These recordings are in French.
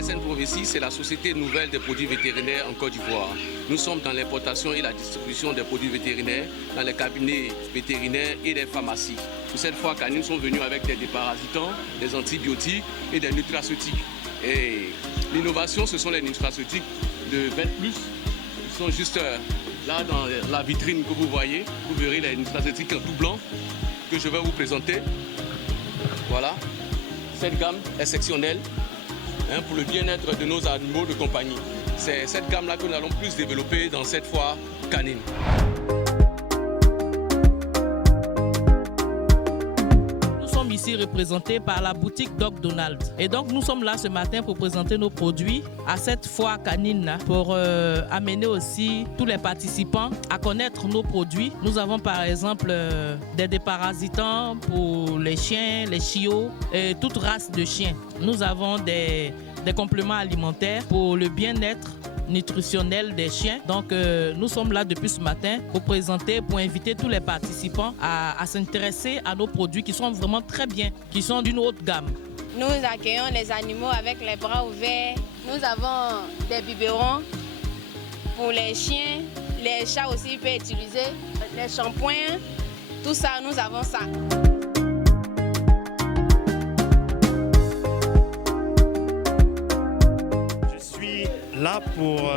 SN Provesi, c'est la société nouvelle des produits vétérinaires en Côte d'Ivoire. Nous sommes dans l'importation et la distribution des produits vétérinaires dans les cabinets vétérinaires et les pharmacies. Pour cette fois, canines sont venus avec des déparasitants, des antibiotiques et des nutraceutiques. Et l'innovation, ce sont les nutraceutiques de Vet+. Ils sont juste là dans la vitrine que vous voyez. Vous verrez les nutraceutiques en tout blanc que je vais vous présenter. Voilà. Cette gamme est sectionnelle pour le bien-être de nos animaux de compagnie. C'est cette gamme-là que nous allons plus développer dans cette foire canine. Nous sommes ici représentés par la boutique Doc Donald. Et donc nous sommes là ce matin pour présenter nos produits à cette foire canine pour amener aussi tous les participants à connaître nos produits. Nous avons par exemple des déparasitants pour les chiens, les chiots et toute race de chiens. Nous avons des compléments alimentaires pour le bien-être nutritionnel des chiens. Donc nous sommes là depuis ce matin pour présenter, pour inviter tous les participants à s'intéresser à nos produits qui sont vraiment très bien, qui sont d'une haute gamme. Nous accueillons les animaux avec les bras ouverts. Nous avons des biberons pour les chiens, les chats aussi peuvent utiliser, les shampoings, tout ça, nous avons ça. Là pour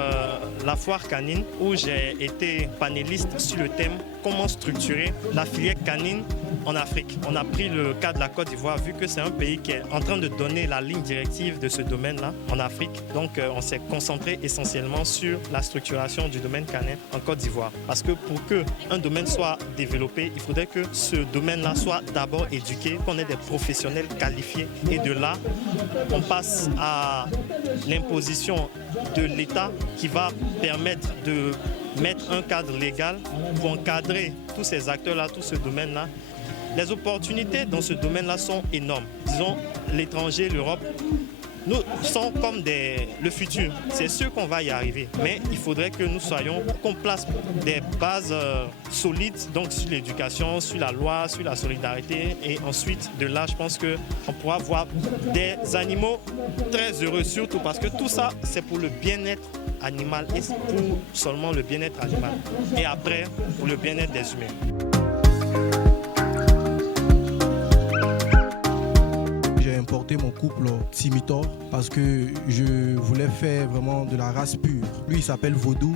la foire canine où j'ai été panéliste sur le thème comment structurer la filière canine en Afrique. On a pris le cas de la Côte d'Ivoire vu que c'est un pays qui est en train de donner la ligne directive de ce domaine-là en Afrique. Donc on s'est concentré essentiellement sur la structuration du domaine canin en Côte d'Ivoire. Parce que pour qu'un domaine soit développé, il faudrait que ce domaine-là soit d'abord éduqué, qu'on ait des professionnels qualifiés. Et de là, on passe à l'imposition de l'État qui va permettre de mettre un cadre légal pour encadrer tous ces acteurs-là, tout ce domaine-là. Les opportunités dans ce domaine-là sont énormes. Disons, l'étranger, l'Europe, nous sommes comme le futur. C'est sûr qu'on va y arriver. Mais il faudrait que nous soyons, qu'on place des bases solides donc sur l'éducation, sur la loi, sur la solidarité. Et ensuite, de là, je pense qu'on pourra voir des animaux très heureux, surtout parce que tout ça, c'est pour le bien-être animal et pour seulement le bien-être animal. Et après, pour le bien-être des humains. J'ai importé mon couple Timitor parce que je voulais faire vraiment de la race pure. Lui, il s'appelle Vaudou.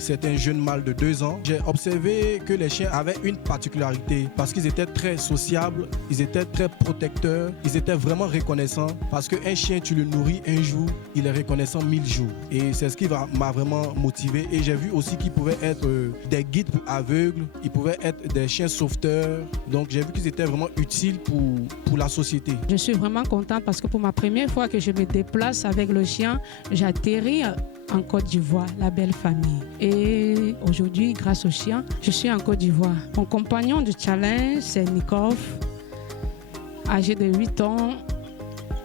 C'est un jeune mâle de 2 ans. J'ai observé que les chiens avaient une particularité parce qu'ils étaient très sociables, ils étaient très protecteurs, ils étaient vraiment reconnaissants parce qu'un chien, tu le nourris un jour, il est reconnaissant 1000 jours. Et c'est ce qui m'a vraiment motivé. Et j'ai vu aussi qu'ils pouvaient être des guides pour aveugles, ils pouvaient être des chiens sauveteurs. Donc j'ai vu qu'ils étaient vraiment utiles pour la société. Je suis vraiment contente parce que pour ma première fois que je me déplace avec le chien, j'atterris en Côte d'Ivoire, la belle famille. Et aujourd'hui, grâce au chien, je suis en Côte d'Ivoire. Mon compagnon de challenge, c'est Nikov, âgé de 8 ans.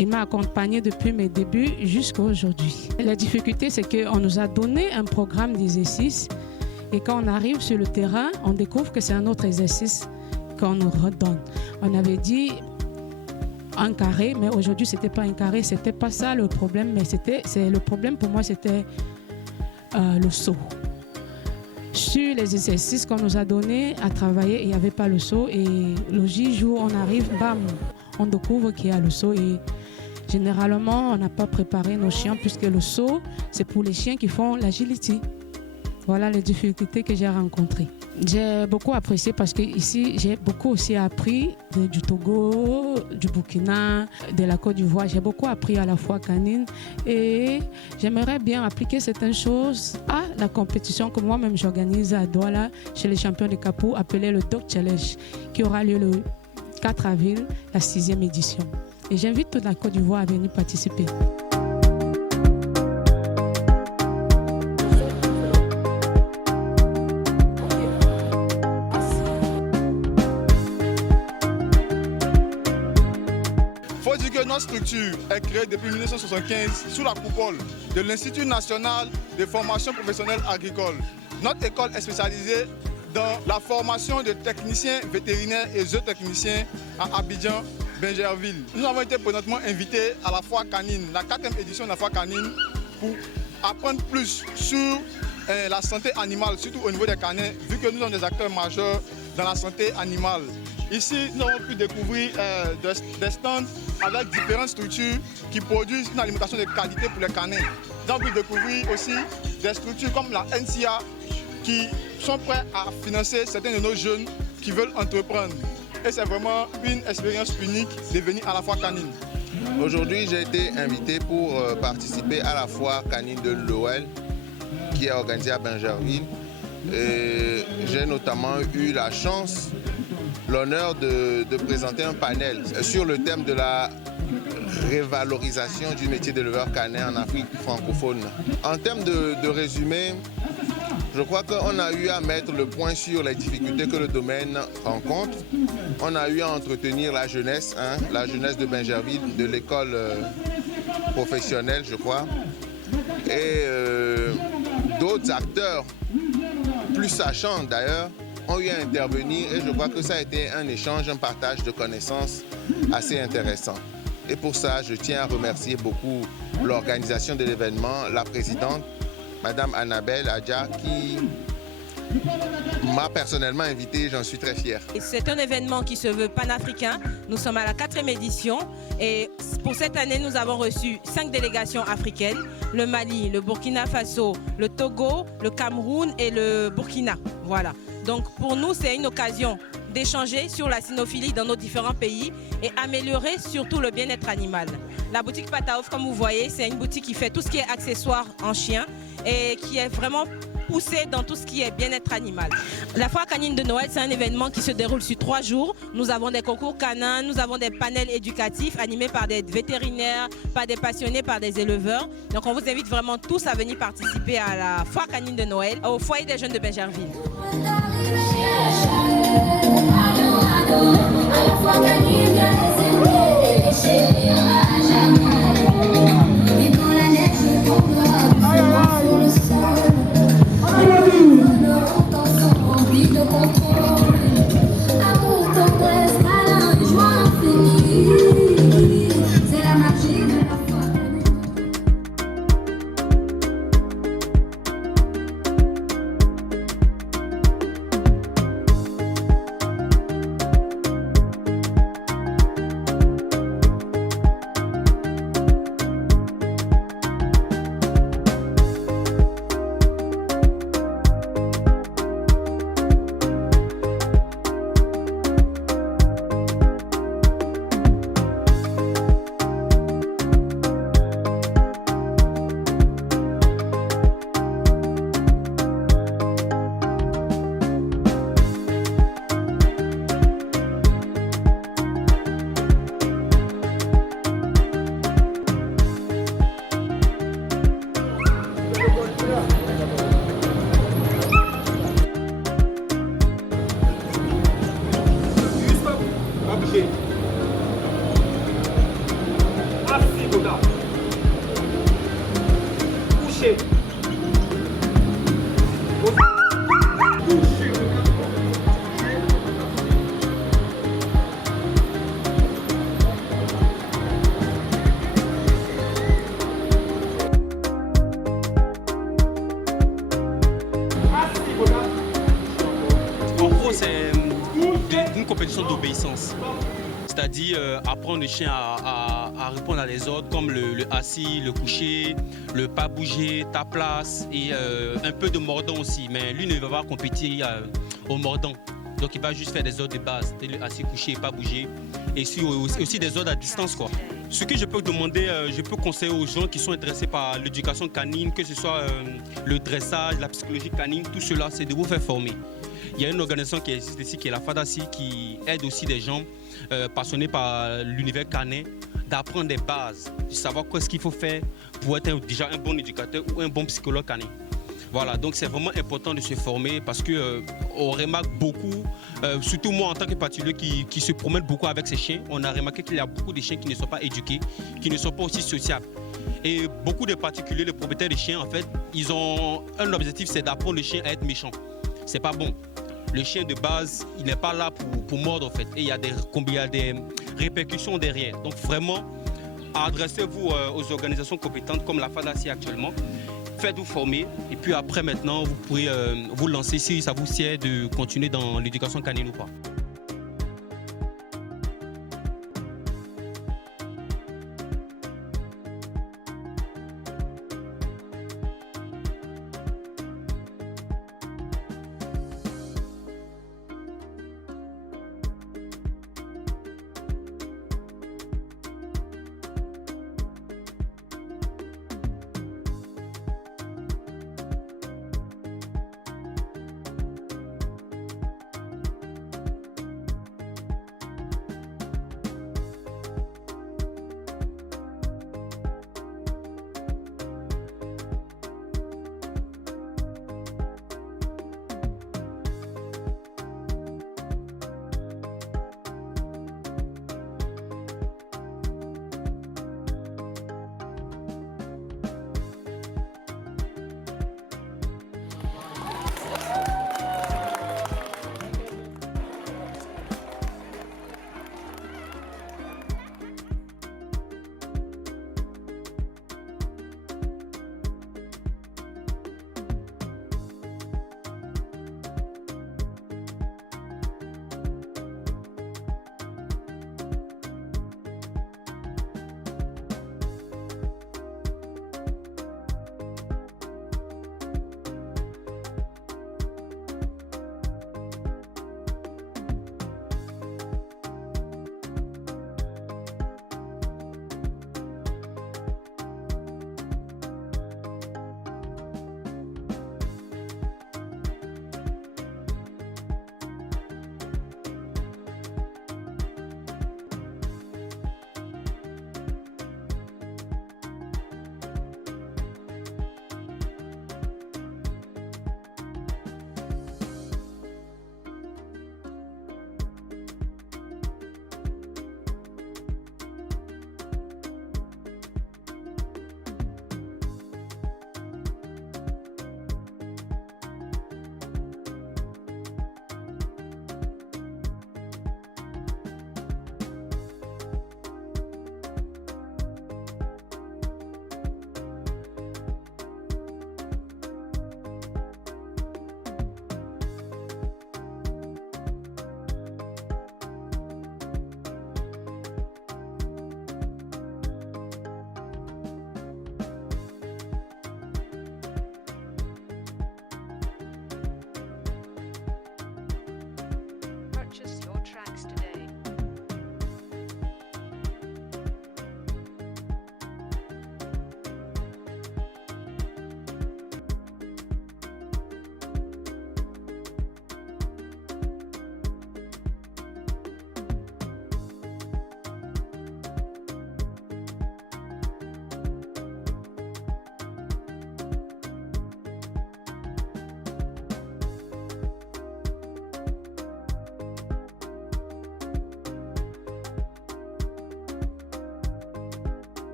Il m'a accompagné depuis mes débuts jusqu'à aujourd'hui. La difficulté, c'est qu'on nous a donné un programme d'exercice et quand on arrive sur le terrain, on découvre que c'est un autre exercice qu'on nous redonne. On avait dit un carré, mais aujourd'hui c'était pas un carré, c'était pas ça le problème, mais le problème pour moi c'était le saut. Sur les exercices qu'on nous a donnés à travailler, il n'y avait pas le saut et le jour où on arrive, bam, on découvre qu'il y a le saut et généralement on n'a pas préparé nos chiens puisque le saut c'est pour les chiens qui font l'agility. Voilà les difficultés que j'ai rencontrées. J'ai beaucoup apprécié parce que ici j'ai beaucoup aussi appris du Togo, du Burkina, de la Côte d'Ivoire. J'ai beaucoup appris à la foire canine et j'aimerais bien appliquer certaines choses à la compétition que moi-même j'organise à Douala chez les champions de Kapou appelée le Dog Challenge qui aura lieu le 4 avril, la 6e édition. Et j'invite toute la Côte d'Ivoire à venir participer. Notre structure est créée depuis 1975 sous la coupole de l'Institut national de formation professionnelle agricole. Notre école est spécialisée dans la formation de techniciens vétérinaires et zootechniciens à Abidjan, Bingerville. Nous avons été présentement invités à la foire canine, la 4e édition de la foire canine, pour apprendre plus sur la santé animale, surtout au niveau des canins, vu que nous sommes des acteurs majeurs dans la santé animale. Ici, nous avons pu découvrir des stands avec différentes structures qui produisent une alimentation de qualité pour les canins. Nous avons pu découvrir aussi des structures comme la NCA qui sont prêts à financer certains de nos jeunes qui veulent entreprendre. Et c'est vraiment une expérience unique de venir à la foire canine. Aujourd'hui, j'ai été invité pour participer à la foire canine de l'OL qui est organisée à Bingerville. J'ai notamment eu la chance, l'honneur de présenter un panel sur le thème de la révalorisation du métier d'éleveur canin en Afrique francophone. En termes de résumé, je crois qu'on a eu à mettre le point sur les difficultés que le domaine rencontre. On a eu à entretenir la jeunesse de Bingerville, de l'école professionnelle, je crois. Et d'autres acteurs, plus sachants d'ailleurs, ont eu à intervenir et je crois que ça a été un échange, un partage de connaissances assez intéressant. Et pour ça, je tiens à remercier beaucoup l'organisation de l'événement, la présidente, Madame Annabelle Adja, qui m'a personnellement invité, j'en suis très fier. C'est un événement qui se veut panafricain. Nous sommes à la 4e édition et pour cette année, nous avons reçu 5 délégations africaines, le Mali, le Burkina Faso, le Togo, le Cameroun et le Burkina. Voilà. Donc pour nous, c'est une occasion d'échanger sur la cynophilie dans nos différents pays et améliorer surtout le bien-être animal. La boutique Pataouf, comme vous voyez, c'est une boutique qui fait tout ce qui est accessoires en chien et qui est vraiment poussée dans tout ce qui est bien-être animal. La foire canine de Noël, c'est un événement qui se déroule sur 3 jours. Nous avons des concours canins, nous avons des panels éducatifs animés par des vétérinaires, par des passionnés, par des éleveurs. Donc on vous invite vraiment tous à venir participer à la foire canine de Noël au foyer des jeunes de Bingerville. d'obéissance. C'est-à-dire apprendre le chien à répondre à des ordres comme le assis, le coucher, le pas bouger, ta place et un peu de mordant aussi. Mais lui ne va pas compétir au mordant. Donc il va juste faire des ordres de base, assis, coucher, pas bouger. Et aussi des ordres à distance, quoi. Ce que je peux demander, je peux conseiller aux gens qui sont intéressés par l'éducation canine, que ce soit le dressage, la psychologie canine, tout cela, c'est de vous faire former. Il y a une organisation qui existe ici, qui est la FADACI, qui aide aussi des gens passionnés par l'univers canin, d'apprendre des bases, de savoir qu'est-ce qu'il faut faire pour être déjà un bon éducateur ou un bon psychologue canin. Voilà, donc c'est vraiment important de se former parce qu'on remarque beaucoup, surtout moi en tant que particulier qui se promène beaucoup avec ses chiens, on a remarqué qu'il y a beaucoup de chiens qui ne sont pas éduqués, qui ne sont pas aussi sociables. Et beaucoup de particuliers, les propriétaires de chiens, en fait, ils ont un objectif, c'est d'apprendre le chien à être méchant. C'est pas bon. Le chien de base, il n'est pas là pour mordre en fait. Et il y a des répercussions derrière. Donc vraiment, adressez-vous aux organisations compétentes comme la FADACI actuellement. Faites-vous former et puis après maintenant, vous pourrez vous lancer si ça vous sied de continuer dans l'éducation canine ou pas.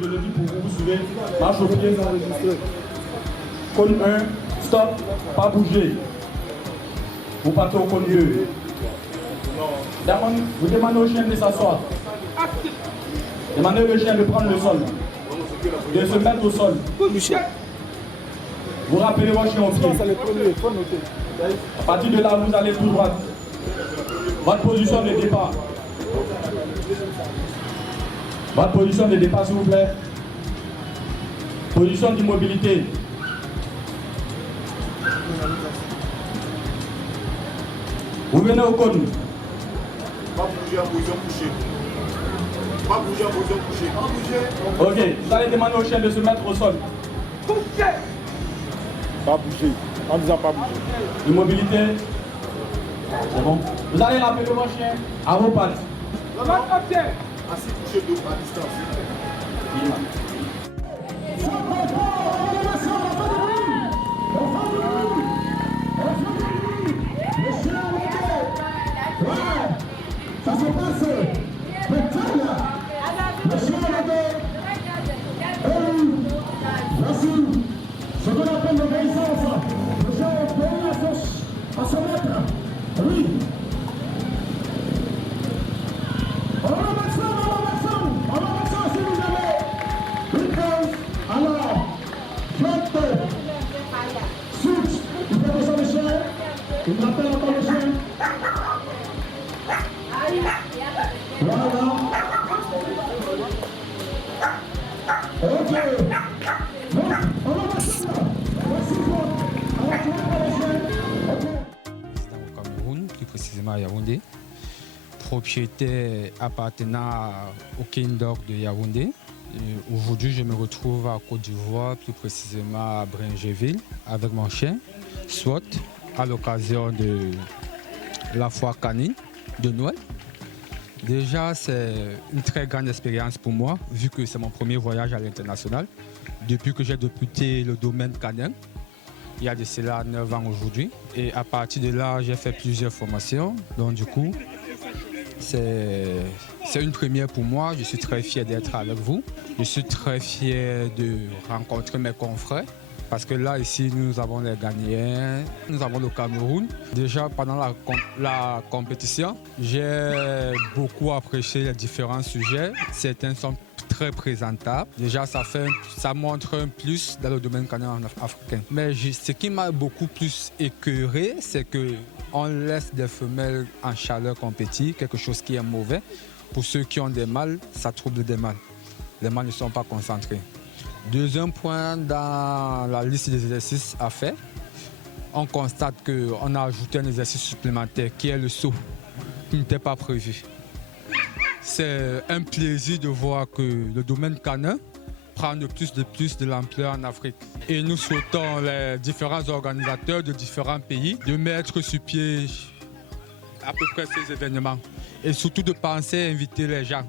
Je le dis pour vous suivez. Marche au pied enregistré. Cône 1, stop, pas bouger. Vous partez au cône 2. Vous demandez au chien de s'asseoir. Demandez au chien de prendre le sol. De se mettre au sol. Vous rappelez vos chiens au pied. À partir de là, vous allez tout droit. Votre position de départ. Votre position de départ, s'il vous plaît. Position d'immobilité. Vous venez au cône. Pas bouger en position couchée. Pas bouger en position couchée. Pas bouger. Ok, vous allez demander au chien de se mettre au sol. Couché. Pas bouger. En disant pas bouger. Immobilité. C'est bon. Vous allez rappeler vos chiens à vos pattes. Assis couché dos à distance. Ça se passe. Le chien Ce qu'on appelle l'obéissance. Le chien obéit à son maître. Oui. On va mettre ça, si vous avez une cause. Alors, flotte, switch, il fait descendre le chien, il rappelle encore le chien. Voilà. Ok. Bon, on va mettre ça là. Voici quoi. Alors, tu vas pas le chien. Ok. Résident au Cameroun, plus précisément à Yaoundé. Propriétaire appartenant au Kindor de Yaoundé. Aujourd'hui, je me retrouve à Côte d'Ivoire, plus précisément à Bringéville, avec mon chien, SWAT, à l'occasion de la foire canine de Noël. Déjà, c'est une très grande expérience pour moi, vu que c'est mon premier voyage à l'international, depuis que j'ai débuté le domaine canin. Il y a de cela 9 ans aujourd'hui. Et à partir de là, j'ai fait plusieurs formations. Donc du coup, c'est une première pour moi. Je suis très fier d'être avec vous. Je suis très fier de rencontrer mes confrères. Parce que là, ici, nous avons les Ghanéens, nous avons le Cameroun. Déjà, pendant la compétition, j'ai beaucoup apprécié les différents sujets. Certains sont très présentables. Déjà, ça montre un plus dans le domaine canin africain. Mais ce qui m'a beaucoup plus écœuré, c'est qu'on laisse des femelles en chaleur compétir, quelque chose qui est mauvais. Pour ceux qui ont des mâles, ça trouble des mâles. Les mâles ne sont pas concentrés. Deuxième point, dans la liste des exercices à faire, on constate qu'on a ajouté un exercice supplémentaire qui est le saut, qui n'était pas prévu. C'est un plaisir de voir que le domaine canin prend de plus de l'ampleur en Afrique. Et nous souhaitons les différents organisateurs de différents pays de mettre sur pied à peu près ces événements et surtout de penser à inviter les gens.